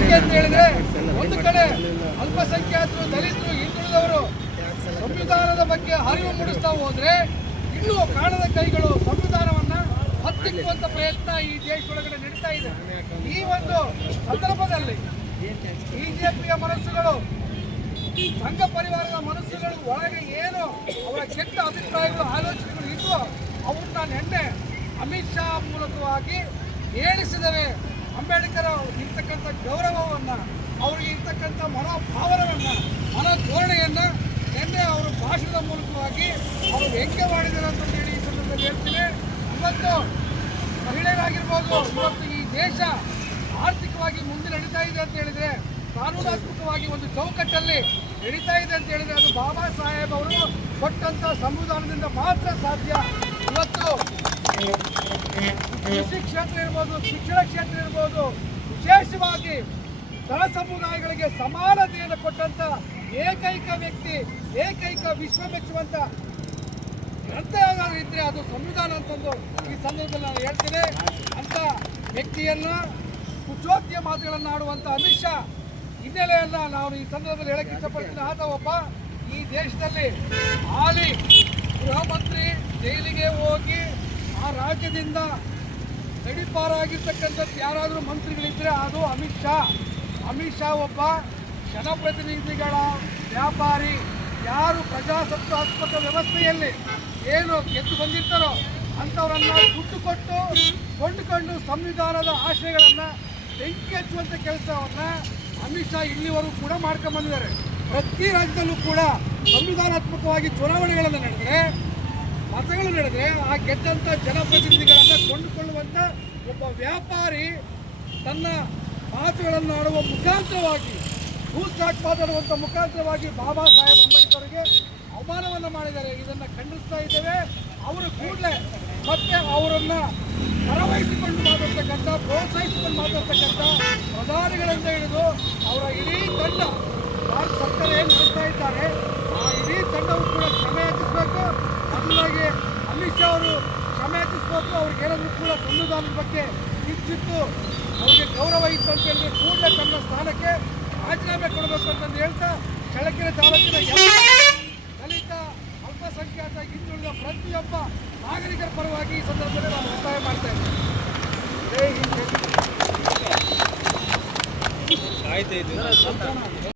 ಯಾಕೆ ಅಂತ ಹೇಳಿದ್ರೆ ಒಂದು ಕಡೆ ಅಲ್ಪಸಂಖ್ಯಾತರು, ದಲಿತರು, ಹಿಂದುಳಿದವರು ಸಂವಿಧಾನದ ಬಗ್ಗೆ ಅರಿವು ಮೂಡಿಸ್ತಾ ಹೋದ್ರೆ ಇನ್ನೂ ಕಾಣದ ಕೈಗಳು ಸಂವಿಧಾನವನ್ನ ಹತ್ತಿಕ್ಕುವಂತ ಪ್ರಯತ್ನ ಈ ದೇಶದೊಳಗಡೆ ನಡೀತಾ ಇದೆ. ಈ ಒಂದು ಸಂದರ್ಭದಲ್ಲಿ ಬಿಜೆಪಿಯ ಮನಸ್ಸುಗಳು, ಸಂಘ ಪರಿವಾರದ ಮನಸ್ಸುಗಳು ಒಳಗೆ ಏನು ಅವರ ಕೆಟ್ಟ ಅಭಿಪ್ರಾಯಗಳು, ಆಲೋಚನೆಗಳು ಇದ್ದು ಅವ್ರನ್ನ ನಿನ್ನೆ ಅಮಿತ್ ಶಾ ಮೂಲಕವಾಗಿ ಹೇಳಿಸಿದರೆ ಅಂಬೇಡ್ಕರ್ ಇರ್ತಕ್ಕಂಥ ಗೌರವವನ್ನು, ಅವರಿಗೆ ಇರ್ತಕ್ಕಂಥ ಮನೋಭಾವನವನ್ನ ಮನೋಧೋರಣೆಯನ್ನು ನಿನ್ನೆ ಅವರ ಭಾಷಣದ ಮೂಲಕವಾಗಿ ಅವರು ವ್ಯಂಗ್ಯ ಮಾಡಿದ್ದಾರೆ ಅಂತ ಹೇಳಿ ಈ ಸಂದರ್ಭದಲ್ಲಿ ಹೇಳ್ತೀನಿ. ಇವತ್ತು ಮಹಿಳೆಯರಾಗಿರ್ಬೋದು, ಇವತ್ತು ಈ ದೇಶ ಆರ್ಥಿಕವಾಗಿ ಮುಂದೆ ನಡೀತಾ ಇದೆ ಅಂತ ಹೇಳಿದ್ರೆ, ಕಾನೂನಾತ್ಮಕವಾಗಿ ಒಂದು ಚೌಕಟ್ಟಲ್ಲಿ ನಡೀತಾ ಇದೆ ಅಂತ ಹೇಳಿದ್ರೆ ಅದು ಬಾಬಾ ಸಾಹೇಬ್ ಅವರು ಕೊಟ್ಟಂತ ಸಂವಿಧಾನದಿಂದ ಮಾತ್ರ ಸಾಧ್ಯ. ಇವತ್ತು ಕೃಷಿ ಕ್ಷೇತ್ರ ಇರ್ಬೋದು, ಶಿಕ್ಷಣ ಕ್ಷೇತ್ರ ಇರ್ಬೋದು, ವಿಶೇಷವಾಗಿ ದಳ ಸಮುದಾಯಗಳಿಗೆ ಸಮಾನತೆಯನ್ನು ಕೊಟ್ಟಂತ ಏಕೈಕ ವ್ಯಕ್ತಿ, ಏಕೈಕ ವಿಶ್ವ ಮೆಚ್ಚುವಂತ ಗ್ರಂಥ ಇದ್ರೆ ಅದು ಸಂವಿಧಾನ ಅಂತಂದು ಈ ಸಂದರ್ಭದಲ್ಲಿ ನಾನು ಹೇಳ್ತೇನೆ. ಅಂತ ವ್ಯಕ್ತಿಯನ್ನ ಕುಚೋದ್ಯ ಮಾತುಗಳನ್ನು ಆಡುವಂತ ಅಮಿತ್ ಶಾ ಹಿನ್ನೆಲೆಯನ್ನ ನಾವು ಈ ಸಂದರ್ಭದಲ್ಲಿ ಹೇಳಕ್ಕೆ ಇಷ್ಟಪಡ್ತೀನಿ. ಆತ ಒಬ್ಬ ಈ ದೇಶದಲ್ಲಿ ಹಾಲಿ ಗೃಹ ಮಂತ್ರಿ ಜೈಲಿಗೆ ಹೋಗಿ ಆ ರಾಜ್ಯದಿಂದ ಗಡಿಪಾರಾಗಿರ್ತಕ್ಕಂಥದ್ದು ಯಾರಾದರೂ ಮಂತ್ರಿಗಳಿದ್ದರೆ ಅದು ಅಮಿತ್ ಶಾ. ಅಮಿತ್ ಶಾ ಒಬ್ಬ ಜನಪ್ರತಿನಿಧಿಗಳ ವ್ಯಾಪಾರಿ. ಯಾರು ಪ್ರಜಾಸತ್ತಾತ್ಮಕ ವ್ಯವಸ್ಥೆಯಲ್ಲಿ ಏನು ಗೆದ್ದು ಬಂದಿರ್ತಾರೋ ಅಂಥವರನ್ನು ದುಡ್ಡು ಕೊಟ್ಟು ಕೊಂಡುಕೊಂಡು ಸಂವಿಧಾನದ ಆಶಯಗಳನ್ನು ಬೆಂಕಿ ಹಚ್ಚುವಂಥ ಕೆಲಸವನ್ನು ಅಮಿತ್ ಶಾ ಇಲ್ಲಿವರೆಗೂ ಕೂಡ ಮಾಡ್ಕೊಂಡು ಬಂದಿದ್ದಾರೆ. ಪ್ರತಿ ರಾಜ್ಯದಲ್ಲೂ ಕೂಡ ಸಂವಿಧಾನಾತ್ಮಕವಾಗಿ ಚುನಾವಣೆಗಳನ್ನು ನಡೆದರೆ, ಮತಗಳು ನಡೆದರೆ ಆ ಗೆದ್ದಂಥ ಜನಪ್ರತಿನಿಧಿಗಳನ್ನು ಕೊಂಡುಕೊಳ್ಳುವಂಥ ಒಬ್ಬ ವ್ಯಾಪಾರಿ ತನ್ನ ಮಾತುಗಳನ್ನು ಆಡುವ ಮುಖಾಂತರವಾಗಿ ಭೂಸ್ಟಾಕ್ ಮಾತಾಡುವಂಥ ಮುಖಾಂತರವಾಗಿ ಬಾಬಾ ಸಾಹೇಬ್ ಅಂಬೇಡ್ಕರ್ಗೆ ಅವಮಾನವನ್ನು ಮಾಡಿದ್ದಾರೆ. ಇದನ್ನು ಖಂಡಿಸ್ತಾ ಇದ್ದೇವೆ. ಅವರು ಕೂಡಲೇ ಮತ್ತೆ ಅವರನ್ನು ಕರವಹಿಸಿಕೊಂಡು ಮಾತಾಡ್ತಕ್ಕಂಥ, ಪ್ರೋತ್ಸಾಹಿಸಿಕೊಂಡು ಮಾತಾಡ್ತಕ್ಕಂಥ ಪ್ರಧಾನಿಗಳಿಂದ ಹಿಡಿದು ಅವರ ಇಡೀ ತಂಡ ಭಾರತ ಸರ್ಕಾರ ಏನು ನಡೆಸ್ತಾ ಇದ್ದಾರೆ ಆ ಇಡೀ ತಂಡವು ಕೂಡ ಕ್ಷಮೆ ಯಾಚಿಸಬೇಕು ಮೊದಲಾಗಿ ಅಮಿತ್ ಶಾ ಅವರು ಕ್ಷಮೆ ಯಾಚಿಸಬೇಕು ಅವ್ರಿಗೆ ಏನಾದರೂ ಕೂಡ ಸಂವಿಧಾನದ ಬಗ್ಗೆ ಇಚ್ಚಿತ್ತು. ಅವರಿಗೆ ಗೌರವ ಇತ್ತು ಅಂತ ಹೇಳಿದ್ರೆ ಕೂಡಲೇ ತನ್ನ ಸ್ಥಾನಕ್ಕೆ ರಾಜೀನಾಮೆ ಕೊಡಬೇಕು ಅಂತಂದು ಹೇಳ್ತಾ ಚಳಕಿನ ತಾಲೂಕಿನ ದಲಿತ ಅಲ್ಪಸಂಖ್ಯಾತ ಹಿಂದುಳಿದ ಪ್ರತಿಯೊಬ್ಬ ನಾಗರಿಕರ ಪರವಾಗಿ ಈ ಸಂದರ್ಭದಲ್ಲಿ ನಾವು ಒತ್ತಾಯ ಮಾಡ್ತಾ ಇದ್ದೀವಿ. ಆಯ್ತು ಆಯ್ತು.